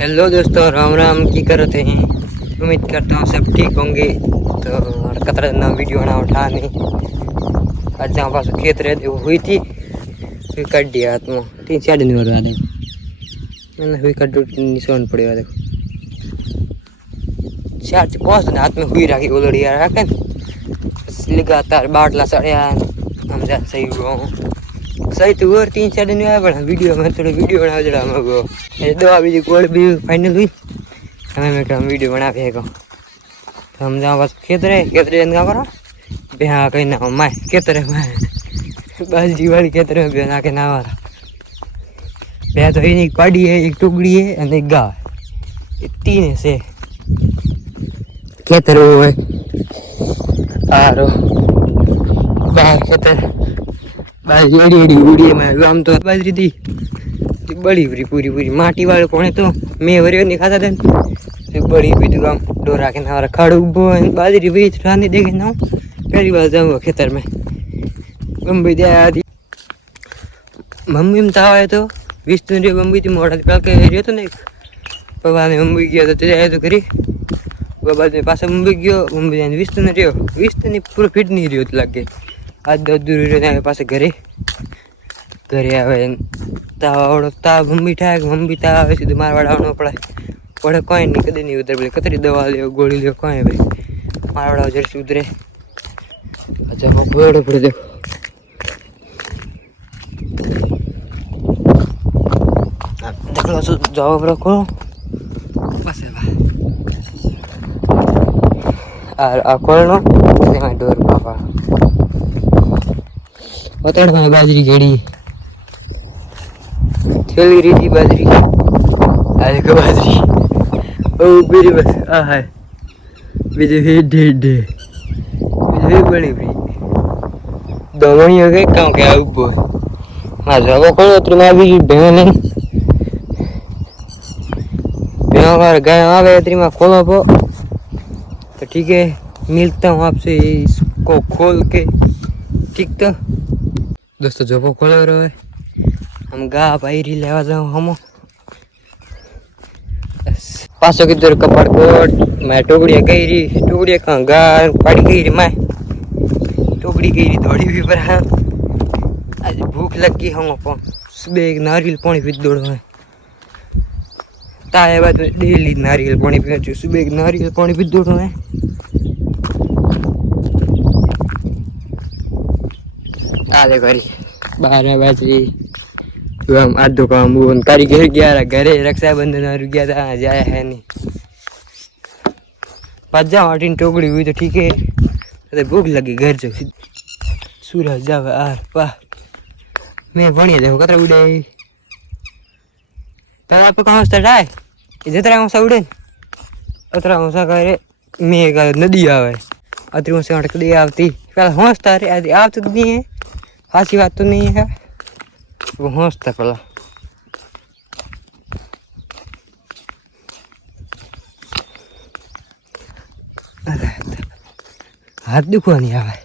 Hello दोस्तों, राम राम। की करते हैं? उम्मीद करता हूँ सब ठीक होंगे। तो कतरा ना वीडियो बना उठा नहीं। आज जहाँ पास खेत रहे वो हुई थी, फिर कट दिया हाथ में 3-4 दिन बाद देखो मैंने हुई कट निशान पड़ेगा। देखो 4-5 दिन हाथ में हुई राखी गोलड़िया राखे लगातार बाटला सड़िया हम जा सही हुआ सही तो और 3-4 दिन आया बना वीडियो में थोड़ा वीडियो बना जरा मगो दवा बीजी गोल भी फाइनल हुई हमें मैं वीडियो बना फेंको। तो हम जहाँ बस खेत रहे क्या करो बेहा कहीं ना माए खेत रहे मैं बस जीवाड़ी खेत रहे बेहा के ना मारा बेहा तो एक पाड़ी है, एक टुकड़ी है और एक गाय, ये 3 है से खेतर हुए आरो बाहर खेतर बाजरी एड़ी एड़ी उड़ी में आम तो बाजरी दी बड़ी पूरी पूरी पूरी माटी वाले कोने तो मैं वरियो नहीं खाता था बड़ी भी तो डोरा के ना खड़ उबो बाजरी बीच रानी देखे ना पहली बार जाऊंगा खेतर में बम्बई दे आदि मम्मी में ताव है तो 20 दिन रे बम्बई थी मोड़ा के रहियो तो नहीं बाबा ने मुंबई गया तो तेरे आए तो करी बाबा ने पास मुंबई गयो मुंबई जाने 20 दिन रहियो 20 दिन पूरा फिट नहीं रहियो लग गए आज 10 दूर रहे पास घरे घरे आवे ता मम्मी ठाक मम्मी ता आवे सीधे मारवाड़ा आना पड़े कोई नहीं कभी नहीं उधर बोले कतरी दवा लियो गोली लियो कोई भाई मारवाड़ा उधर से उधरे अच्छा बड़े बड़े देखो देख लो जवाब रखो बस है और अकोलनो में डोर पापा उतर में बाजरी गेड़ी थेली रीति बाजरी आज को बाजरी ओ मेरी बस आ है मुझे ही ढेढे मुझे बड़ी बड़ी दोमणी हो गए क्यों क्या ऊपर मार वो कौन उतर में भी बेवा नहीं बेवा मार गाय आवे इतनी में खोलो पो तो ठीक है मिलता हूँ आपसे इसको खोल के ठीक। तो दोस्तों जो वो खोल रहे है हम गा पायरी लेवा जाओ हम पासों की दूर कपड़ कोट मैं टुकड़िया गई रही टुकड़िया कहाँ गा पड़ी गई रही मैं टुकड़ी गई रही दौड़ी भी पर आज भूख लग गई हम अपन सुबह एक नारियल पानी पी दौड़ में ताए बाद में डेली नारियल पानी पी सुबह एक नारियल पानी पी दौड़ में आ देखो अरे 12 बजे हम आधो काम कारीगर गया घरे रक्षाबंधन और गया था जाया है नहीं पजा माटी टोकड़ी हुई तो ठीक है तो भूख लगी घर जो सूरज जावे आर पा मैं भणिया देखो कतरा उड़े तो आप कहाँ से है जितना मसा उड़े उतरा मसा करे मैं का नदी आवे अतरी मसा अटक दी आती पहले होंसता रे आती तो नहीं है हासी बात तो नहीं है वो होंसता पहला हाथ दुखवा नहीं आवे